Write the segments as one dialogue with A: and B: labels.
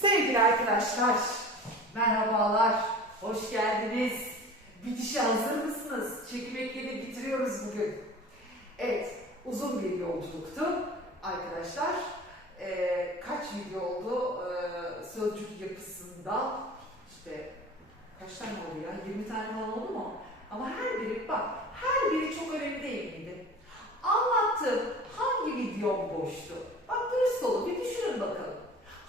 A: Sevgili arkadaşlar, merhabalar, hoş geldiniz. Bitişe hazır mısınız? Çekim ekleri bitiriyoruz bugün. Evet, uzun bir yolculuktu arkadaşlar. Ee, kaç video oldu ee, sözcük yapısında? İşte kaç tane oldu ya? 20 tane falan oldu mu? Ama her biri, bak her biri çok önemli değil miydi? Anlattığım hangi videom boştu? Bak dürüst olun, bir düşünün bakalım.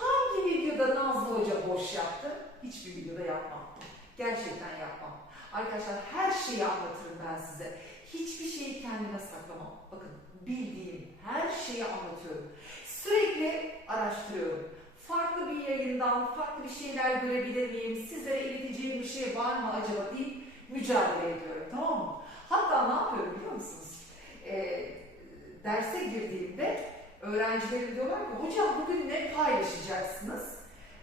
A: Hangi videoda Nazlı Hoca boş yaptı? Hiçbir videoda yapmam. Gerçekten yapmam. Arkadaşlar her şeyi anlatırım ben size. Hiçbir şeyi kendime saklamam. Bakın bildiğim her şeyi anlatıyorum. Sürekli araştırıyorum. Farklı bir yayından farklı bir şeyler görebilir miyim? Sizlere ileteceğim bir şey var mı acaba deyip mücadele ediyorum. Tamam mı? Hatta ne yapıyorum biliyor musunuz? Ee, derse girdiğimde öğrencilerim diyorlar ki hocam bugün ne paylaşacaksınız?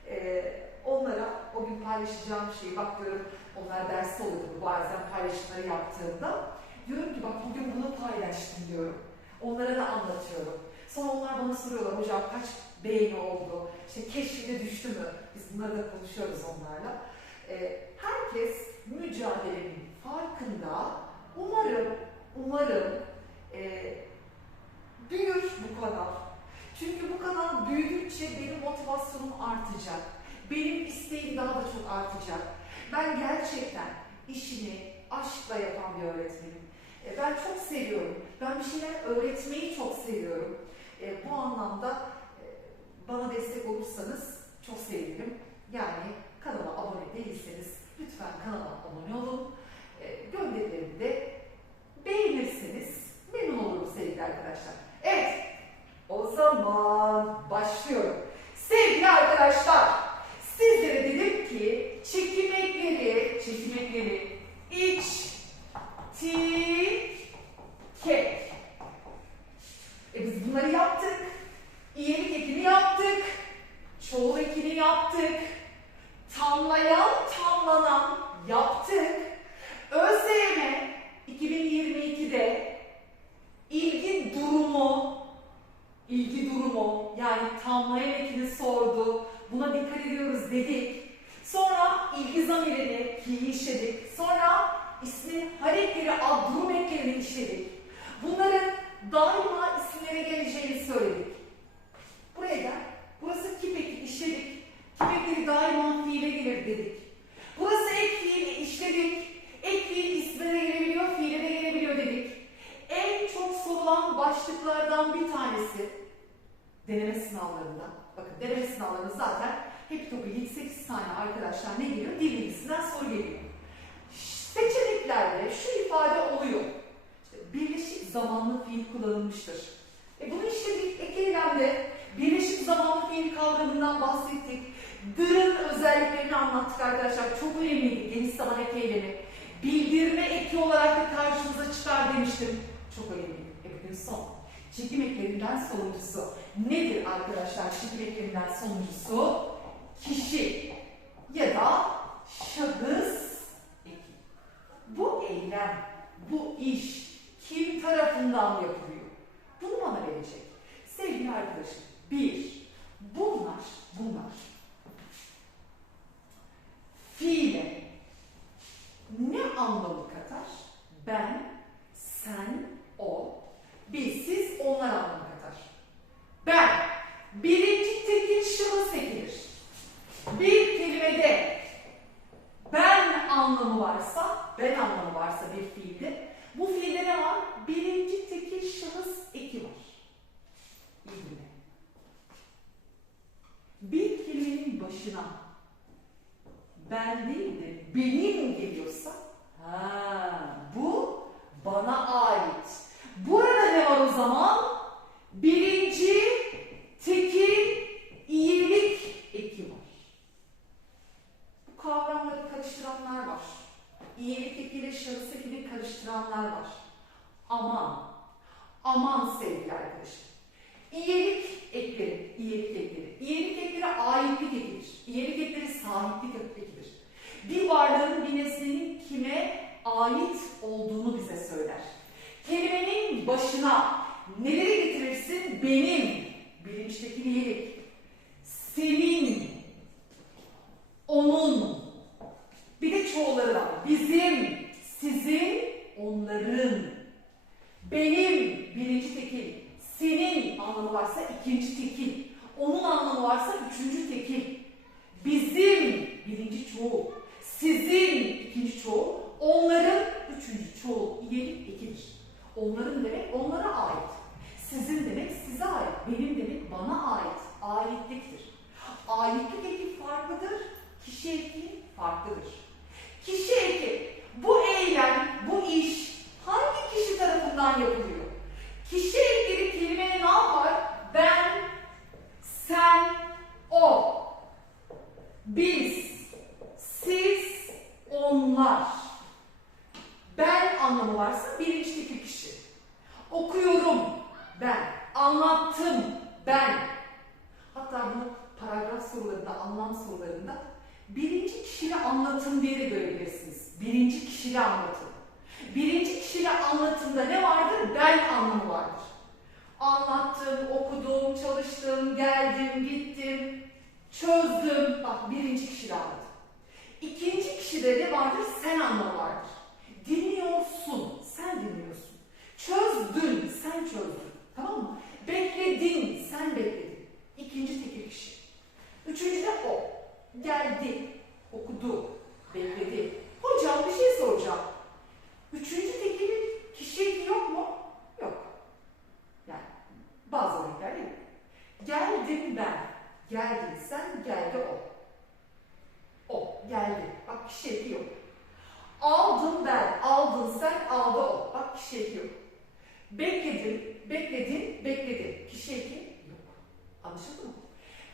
A: Ee, onlara o gün paylaşacağım şeyi bak diyorum onlar derste oluyordu bazen paylaşımları yaptığımda. Diyorum ki bak bugün bunu paylaştım diyorum. Onlara da anlatıyorum. Sonra onlar bana soruyorlar hocam kaç beğeni oldu? İşte keşfine düştü mü? Biz bunları da konuşuyoruz onlarla. Ee, herkes mücadelenin farkında. Umarım, umarım e, büyür bu kanal. Çünkü bu kanal büyüdükçe benim motivasyonum artacak. Benim isteğim daha da çok artacak. Ben gerçekten işini aşkla yapan bir öğretmenim. E, Ben çok seviyorum. Ben bir şeyler öğretmeyi çok seviyorum. E, Bu anlamda e, bana destek olursanız çok sevinirim. Yani kanala abone değilseniz lütfen kanala abone olun. Gönderilerimi de beğenirseniz memnun olurum sevgili arkadaşlar. Evet, o zaman başlıyorum. Sevgili arkadaşlar, sizlere dedim ki çekim ekleri, çekim ekleri iç, ti, kek. E biz bunları yaptık. İyilik ekini yaptık. Çoğul ekini yaptık. Tamlayan, tamlanan yaptık. ÖSYM 2022'de ilgi durumu, ilgi durumu yani tamlayan ekini sordu. Buna dikkat ediyoruz dedik. Sonra ilgi zamirini ki işledik. Sonra ad durum eklerini işledik. Bunların daima isimlere geleceğini söyledik. Buraya gel. Burası kip eki işledik. Kip ekleri daima fiile gelir dedik. Burası ek fiil işledik. Ek fiil ismine de gelebiliyor, fiile de gelebiliyor dedik. En çok sorulan başlıklardan bir tanesi deneme sınavlarında. Bakın deneme sınavlarında zaten hep topu 7-8 tane arkadaşlar ne geliyor? Dil bilgisinden soru geliyor. Seçeneklerde şu ifade oluyor. İşte birleşik zamanlı fiil kullanılmıştır. E bunu işledik. Ek eylemde birleşik zamanlı fiil kavramından bahsettik. Dırın özelliklerini anlattık arkadaşlar. Çok önemliydi geniş zaman ek eylemi. Bildirme eki olarak da karşınıza çıkar demiştim. Çok önemli. E bugün son. Çekim eklerinden sonuncusu. Nedir arkadaşlar çekim eklerinden sonuncusu? Kişi ya da şahıs eki. Bu eylem, bu iş kim tarafından yapılıyor? Bunu bana verecek. Sevgili arkadaşım, bir, bunlar, bunlar fiile ne anlamı katar? Ben, sen, o, biz, siz, onlar anlamı katar. Ben, birinci tekil şahıs ekidir. Bir kelimede ben anlamı varsa, ben anlamı varsa bir fiilde, bu fiilde ne var? Birinci tekil şahıs eki var. İyi dinle. Bir kelimenin başına ben değil de benim geliyorsa, ha, bu bana ait. Burada ne var o zaman? Birinci tekil iyilik eki var. Bu kavramları karıştıranlar var. İyilik ekiyle şahıs ekini karıştıranlar var. Aman, aman sevgili ekleri, iyilik ekleri. İyilik ekleri aitlik ekidir. İyilik ekleri sahiplik ekidir. Bir varlığın, bir nesnenin kime ait olduğunu bize söyler. Kelimenin başına neleri getirirsin? Benim, bilinçteki iyilik. Senin, varsa üçüncü tekil. Bizim birinci çoğul. Sizin ikinci çoğul. Onların üçüncü çoğul. İyelik ekidir. Onların demek onlara ait. Sizin demek size ait. Benim demek bana ait. Aitliktir. Aitlik eki farklıdır. Kişi eki farklıdır. Kişi eki bu eylem, bu iş hangi kişi tarafından yapılıyor? Kişi ekleri kelimeye ne yapar? Ben, sen, o. Biz, siz, onlar. Ben anlamı varsa birinci tekil kişi. Okuyorum ben. Anlattım ben. Hatta bu paragraf sorularında, anlam sorularında birinci kişili anlatım diye de görebilirsiniz. Birinci kişili anlatım. Birinci kişili anlatımda ne vardır? Ben anlamı vardır. Anlattım, okudum, çalıştım, geldim, gittim, çözdüm. Bak birinci kişili anlatım. Ne vardır? Sen anlamı vardır. Dinliyorsun, sen dinliyorsun. Çözdün, sen çözdün. Tamam mı? Bekledin, sen bekledin. İkinci tekil kişi. Üçüncü de o. Geldi, okudu, bekledi. Hocam bir şey soracağım. Üçüncü tekilin kişi yok mu? Yok. Yani bazı örnekler yok. Geldim ben. Geldin sen, geldi o. O, geldi. Bak kişi eki yok. Aldım ben, aldın sen, aldı o. Bak kişi eki yok. Bekledim, bekledin, bekledi. Kişi eki yok. Anlaşıldı mı?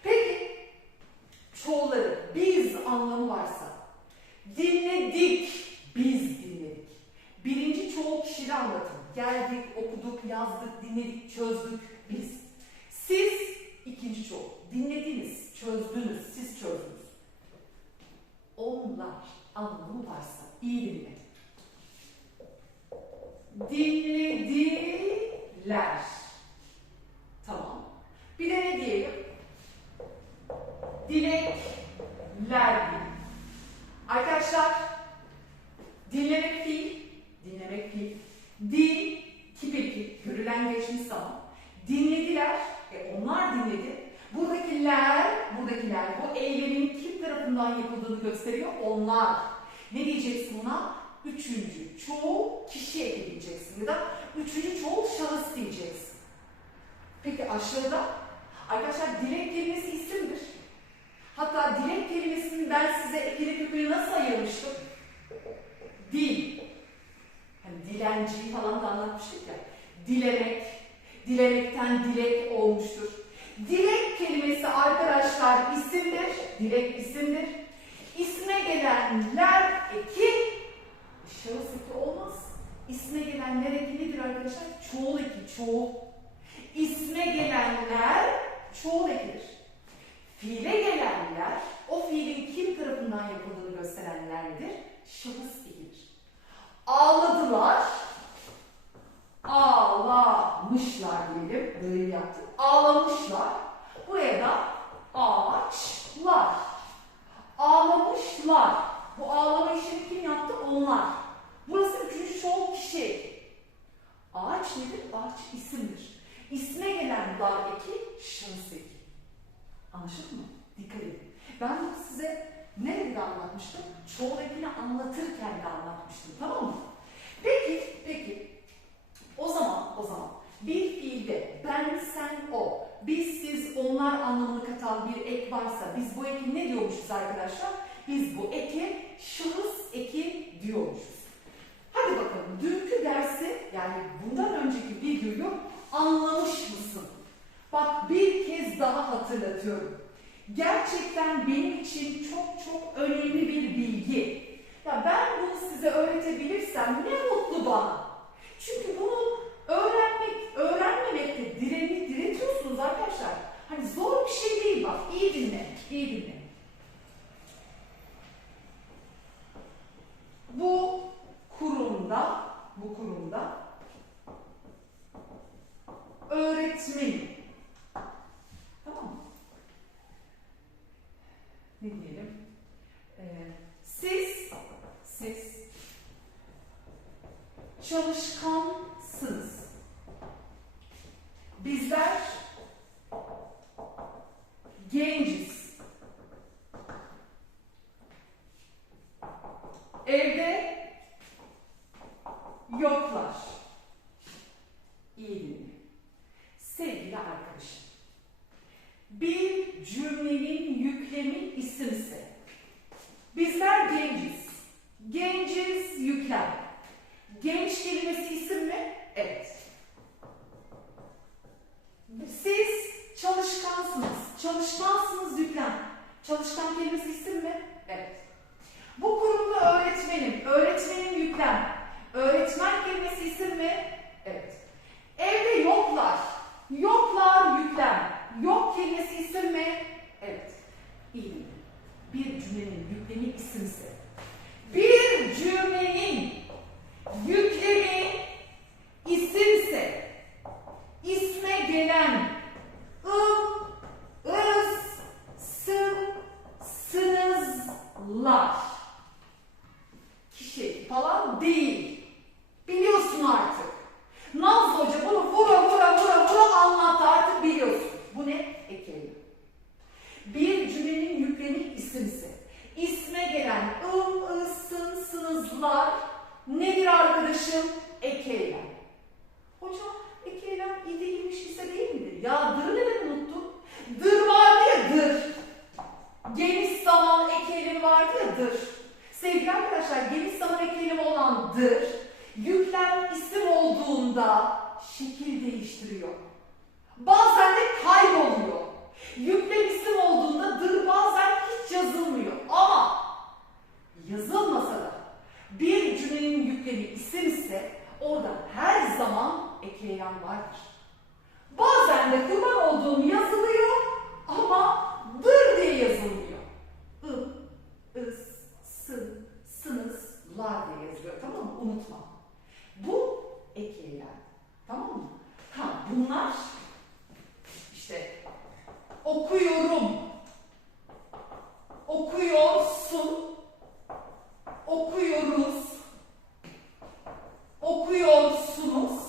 A: Peki, çoğulları biz anlamı varsa, dinledik, biz dinledik. Birinci çoğul kişili anlatım. Geldik, okuduk, yazdık, dinledik, çözdük, biz. Siz ikinci çoğul. Dinlediniz, çözdünüz, siz çözdünüz. Onlar anlamı varsa iyi dinle. Dinlediler. Tamam. Bir de ne diyelim? Dilekler diyelim. Arkadaşlar dinlemek fiil, dinlemek fiil. Din, kipeki, görülen geçmiş zaman. Dinlediler, e onlar dinledi. Buradakiler, buradakiler bu eylemin kim tarafından yapıldığını gösteriyor. Onlar. Ne diyeceksin buna? Üçüncü çoğul kişi eki diyeceksin da üçüncü çoğul şahıs diyeceksin. Peki aşağıda arkadaşlar dilek kelimesi isimdir. Hatta dilek kelimesini ben size ekili kökünü nasıl ayırmıştım? Dil. Hani dilenciyi falan da anlatmıştık ya. Dilemek, dilemekten dilek olmuştur. Dilek kelimesi arkadaşlar isimdir. Dilek isimdir. İsme gelenler eki, şahıs eki olmaz. İsme gelenler eki nedir arkadaşlar? Çoğul eki, çoğul. İsme gelenler çoğul ekidir. Fiile gelenler, o fiilin kim tarafından yapıldığını gösterenler nedir? Şahıs ekidir. Ağladılar, ağlamışlar diyelim, böyle yaptık. Ağlamışlar, buraya da ağaçlar. Ağlamışlar. Bu ağlama işini kim yaptı? Onlar. Burası üçüncü çoğul kişi. Ağaç nedir? Ağaç isimdir. İsme gelen dar eki, şahıs eki. Anlaşıldı mı? Dikkat edin. Ben bunu size nerede anlatmıştım? Çoğul ekini anlatırken de anlatmıştım. Tamam mı? Peki, peki. O zaman, o zaman bir fiilde ben, sen, o, biz, siz, onlar anlamını katan bir ek varsa biz bu eki ne diyormuşuz arkadaşlar? Biz bu eke şahıs eki diyormuşuz. Hadi bakalım dünkü dersi yani bundan önceki videoyu anlamış mısın? Bak bir kez daha hatırlatıyorum. Gerçekten benim için çok çok önemli bir bilgi. Ya ben bunu size öğretebilirsem ne mutlu bana. Çünkü bunu öğrenmek, öğrenmemekte direni, diretiyorsunuz arkadaşlar. Hani zor bir şey değil bak. İyi dinle, iyi dinle. Bu kurumda, bu kurumda öğretmenim. Tamam mı? Ne diyelim? Ee, siz, siz çalışkansınız. Bizler Genciz. Evde yoklar. İyi dinle. Sevgili arkadaşım. Bir cümlenin yüklemi isimse. Bizler genciz. Genciz yüklem. Genç kelimesi isim mi? Evet. Siz çalışkansınız. Çalışkansınız yüklem. Çalışkan kelimesi isim mi? Evet. Bu kurumda öğretmenim. Öğretmenim yüklem. Öğretmen kelimesi isim mi? Evet. Evde yoklar. Yoklar yüklem. Yok kelimesi isim mi? Evet. İyi dinle. Bir cümlenin yüklemi isimse. Bir cümlenin yüklemi isimse. isme gelen ım, ız, sın, sınızlar. Kişi falan değil. Biliyorsun artık. Nazlı Hoca bunu vura vura vura vura anlattı artık biliyorsun. Bu ne? Ekelim. Bir cümlenin yüklemi isimse, isme gelen ım, ısın, sınızlar nedir arkadaşım? Ekeylem. Hocam ekeylem idilmiş ise değil midir? Ya dır neden unuttun? Dır vardı ya dır. Geniş zaman ekeylemi vardı ya dır. Sevgili arkadaşlar geniş zaman ekeylemi olan dır, yüklem isim olduğunda şekil değiştiriyor. Bazen de kayboluyor. Yüklem isim olduğunda dır bazen hiç yazılmıyor. Ama yazılmasa da bir cümlenin yüklemi isimse orada her zaman ek eylem vardır. Bazen de kurban olduğum yazılıyor ama dır diye yazılmıyor. I, ıs, sın, sınız, lar diye yazılıyor. Tamam mı? Unutma. Bu ek eylem. Tamam mı? Ha bunlar işte okuyorum, okuyorsun, okuyoruz, okuyorsunuz,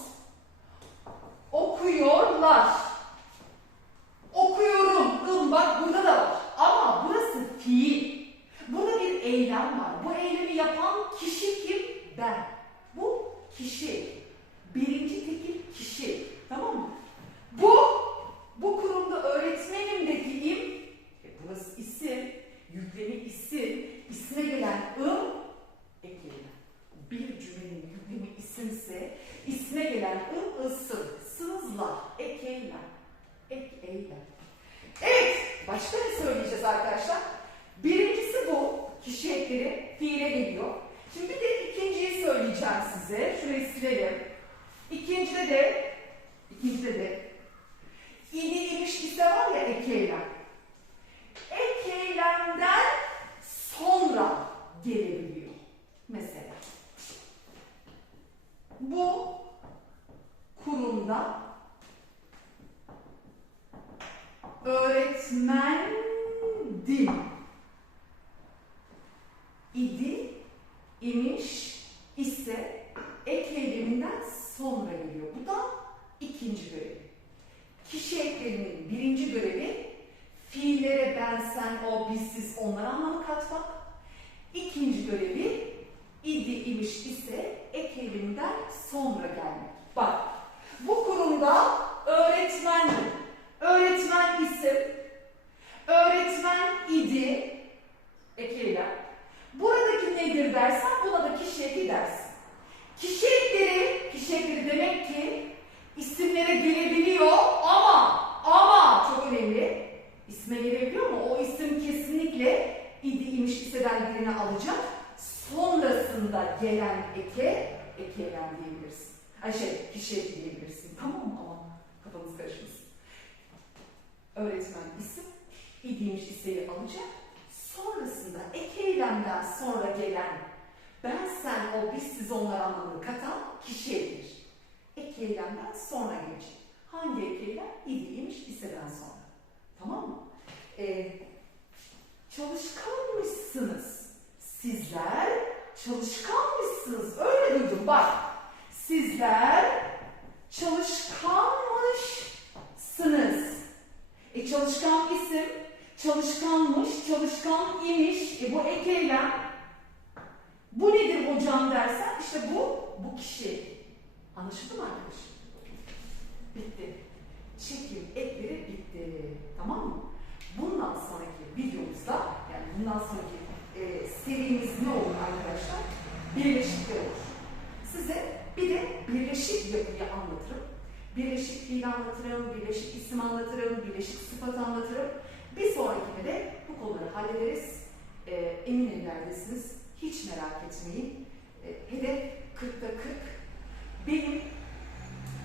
A: okuyorlar. Okuyorum, ım bak burada da var. Ama burası fiil. Burada bir eylem var. Bu eylemi yapan kişi kim? Ben. Bu kişi. Birinci tekil kişi. Tamam mı? Bu, bu kurumda öğretmenimdeki im, e burası isim, yüklemi isim, isme gelen ım, ek eylem. Bir cümlenin yüklemi isimse, isme gelen ım, ısın, sınızlar, ek eylem. Ek eylem. Evet, başka ne söyleyeceğiz arkadaşlar? Birincisi bu, kişi ekleri fiile geliyor. Şimdi bir de ikinciyi söyleyeceğim size. Şurayı silelim. İkincide de, ikincide de İdi imiş ise var ya ek eylem. Ek sonra gelebiliyor. Bu kurumda öğretmendim. İdi, imiş, ise ek eyleminden sonra geliyor. Bu da ikinci görev. Kişi ekleminin birinci görevi fiillere ben, sen, o, biz, siz, onlar anlamı katmak. İkinci görevi idi, imiş ise ek sonra gelmek. Bak, bu kurumda öğretmendim. Öğretmen isim, öğretmen idi, ek eylem. Buradaki nedir dersen buna da kişi eki dersin. Kişi ekleri, kişi ekleri demek ki isimlere gelebiliyor ama ama çok önemli. İsme gelebiliyor mu? O isim kesinlikle idi imiş iseden birini alacak. Sonrasında gelen eke eke eylem diyebilirsin. Ay şey kişi eki diyebilirsin. Tamam mı? Ama kafanız karışmasın. Öğretmen isim idiymiş iseyi alacak. Sonrasında ek eylemden sonra gelen ben, sen, o, biz, siz, onlar anlamını katan kişi ekidir. Ek eylemden sonra gelecek. Hangi ek eylem? İdiymiş liseden sonra. Tamam mı? Ee, çalışkanmışsınız. Sizler çalışkanmışsınız. Öyle duydum bak. Sizler çalışkanmışsınız. E çalışkan isim çalışkanmış, çalışkan imiş. E bu ek eylem. Bu nedir hocam dersen işte bu, bu kişi. Anlaşıldı mı arkadaşım? Bitti. Çekim ekleri bitti. Tamam mı? Bundan sonraki videomuzda yani bundan sonraki e, serimiz ne olur arkadaşlar? Birleşikler olur. Size bir de birleşik yapıyı anlatırım. Birleşik fiil anlatırım, birleşik isim anlatırım, birleşik sıfat anlatırım. Bir sonrakinde de bu konuları hallederiz. E, emin ellerdesiniz. Hiç merak etmeyin. E, hedef 40'ta 40. Benim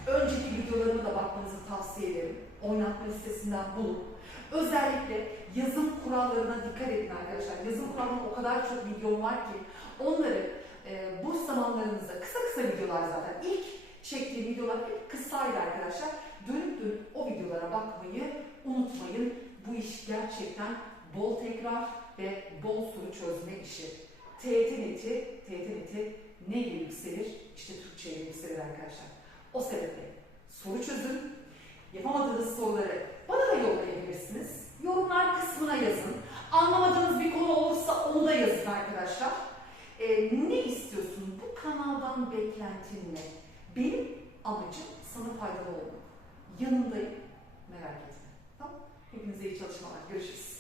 A: önceki videolarıma da bakmanızı tavsiye ederim. Oynatma listesinden bulun. Özellikle yazım kurallarına dikkat edin arkadaşlar. Yazım kurallarında o kadar çok videom var ki onları e, boş zamanlarınızda kısa kısa videolar zaten. İlk çektiğim videolar hep kısaydı arkadaşlar. Dönüp dönüp o videolara bakmayı unutmayın. Bu iş gerçekten bol tekrar ve bol soru çözme işi. TET neti, TET neti neyle yükselir? İşte Türkçe ile yükselir arkadaşlar. O sebeple soru çözün. Yapamadığınız soruları bana da yollayabilirsiniz. Yorumlar kısmına yazın. Anlamadığınız bir konu olursa onu da yazın arkadaşlar. Ee, ne istiyorsun? Bu kanaldan beklentin ne? Benim amacım sana faydalı olmak. Yanındayım. Merak etme. Tamam? Hepinize iyi çalışmalar. Görüşürüz.